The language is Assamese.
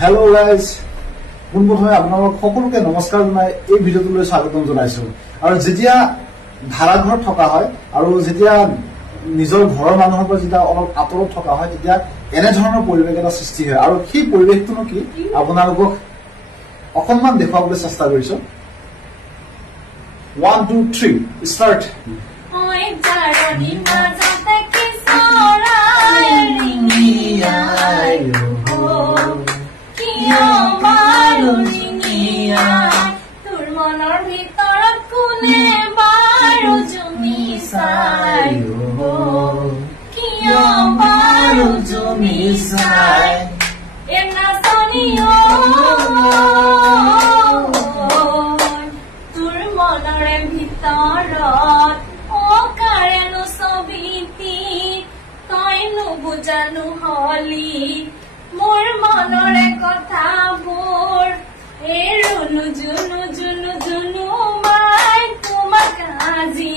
হেল্ল' গাইজ, পোনপ্ৰথমে আপোনালোক সকলোকে নমস্কাৰ জনাই এই ভিডিঅ'টোলৈ স্বাগতম জনাইছো। আৰু যেতিয়া ভাড়াঘৰত থকা হয় আৰু যেতিয়া নিজৰ ঘৰৰ মানুহৰ পৰা যেতিয়া অলপ আঁতৰত থকা হয় তেতিয়া এনেধৰণৰ পৰিৱেশ এটা সৃষ্টি হয়। আৰু সেই পৰিৱেশটোনো কি আপোনালোকক অকণমান দেখুৱাবলৈ চেষ্টা কৰিছো। 1 2 3 ষ্টাৰ্ট। তোৰ মনৰ ভিতৰত কোনে বাৰু জুমি চাই কিয় বাৰু জুমি চাই এ নাচনীয় তোৰ মনৰে ভিতৰত অকাৰেনো ছবিটি তই নুবুজানো হলি মোৰ মনৰে কথাবোৰ এ ৰুনু জুনু জুনু জুনু মাই তোমাক আজি